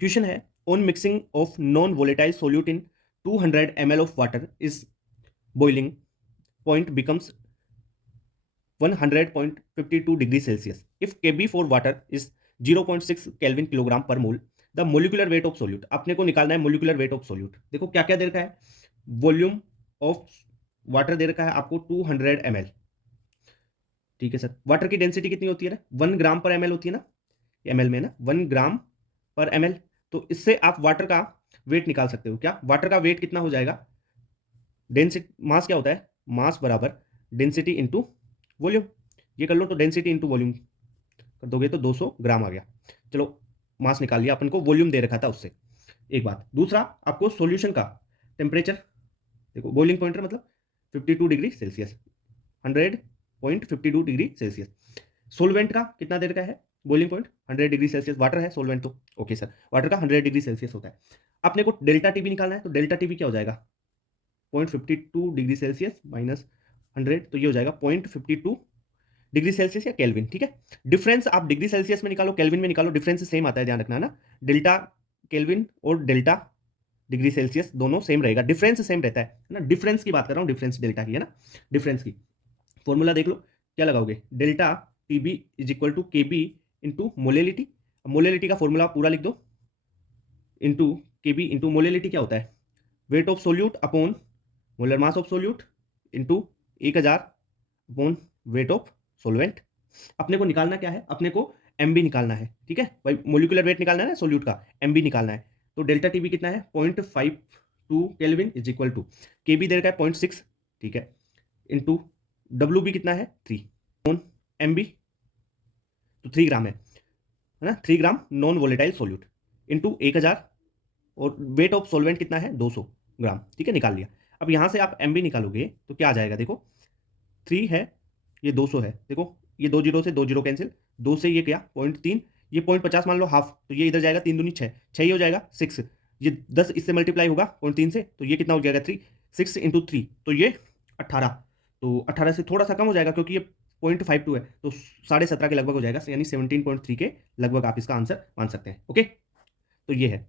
Question है on mixing of non volatile solute in 200 ml of water is boiling point becomes 100.52 degree Celsius if Kb for water is 0.6 kelvin kilogram per mole the molecular weight of solute. अपने को निकालना है molecular weight of solute. देखो क्या क्या दे रखा है, volume of water दे रखा है आपको 200 ml। ठीक है सर, वाटर की डेंसिटी कितनी होती है ना, 1 ग्राम पर ml होती है ना, ml में ना 1 ग्राम पर ml। तो इससे आप वाटर का वेट निकाल सकते हो। क्या वाटर का वेट कितना हो जाएगा, डेंसिटी मास क्या होता है, मास बराबर डेंसिटी इंटू वॉल्यूम। ये कर लो तो डेंसिटी इंटू वॉल्यूम कर दोगे तो 200 ग्राम आ गया। चलो मास निकाल लिया, अपन को वॉल्यूम दे रखा था उससे। एक बात, दूसरा आपको सॉल्यूशन का टेम्परेचर देखो, बॉइलिंग पॉइंट मतलब 52 degree Celsius, 100.52 degree Celsius. Solvent का कितना दे रखा है, boiling point 100 degree Celsius. Water है सोलवेंट तो ओके सर, वाटर का 100 डिग्री सेल्सियस होता है। अपने को डेल्टा टी भी निकालना है, तो डेल्टा टी भी क्या हो जाएगा, 0.52 डिग्री सेल्सियस माइनस 100, तो ये हो जाएगा 0.52 डिग्री सेल्सियस या केल्विन। ठीक है, डिफरेंस आप डिग्री सेल्सियस में निकालो केल्विन में निकालो, डिफरेंस सेम आता है, ध्यान रखना है ना। डेल्टा केल्विन और डेल्टा डिग्री सेल्सियस दोनों सेम रहेगा, डिफरेंस सेम रहता है ना। डिफरेंस की बात कर रहा हूँ, डिफरेंस डेल्टा की है ना, डिफरेंस की फॉर्मूला देख लो क्या लगाओगे, delta T B is equal to K B into molality. Molality का फॉर्मूला पूरा लिख दो, इंटू के बी इंटू मोलेलिटी क्या होता है, wait of solute upon molar mass of solute into 1000 upon weight of solvent. अपने को निकालना क्या है, अपने को एमबी निकालना है। ठीक है भाई, मोलिकुलर वेट निकालना है ना सोल्यूट का, एमबी निकालना है। तो डेल्टा टीबी कितना है, 0.52 kelvin is equal to K B दे रखा है 0.6। ठीक है, इंटू डब्ल्यू बी कितना है 3 ऑन एम बी, तो 3 ग्राम है ना, 3 ग्राम नॉन वोलेटाइल सोल्यूट इंटू 1000, और वेट ऑफ सोलवेंट कितना है 200 ग्राम। ठीक है, निकाल लिया। अब यहाँ से आप एम बी निकालोगे तो क्या आ जाएगा, देखो 3 है, ये 200 है, देखो ये 2 जीरो से 2 जीरो कैंसिल, 2 से ये क्या 0.3, ये 0.50 मान लो हाफ, तो ये इधर जाएगा 3 दूनी 6, 6 ही हो जाएगा 6, ये 10 इससे मल्टीप्लाई होगा 0.3 से, तो ये कितना हो जाएगा 3, 6 इंटू 3 तो ये 18, तो 18 से थोड़ा सा कम हो जाएगा क्योंकि ये 0.52 है, तो 17.5 के लगभग हो जाएगा, यानी 17.3 के लगभग आप इसका आंसर मान सकते हैं। ओके, तो ये है।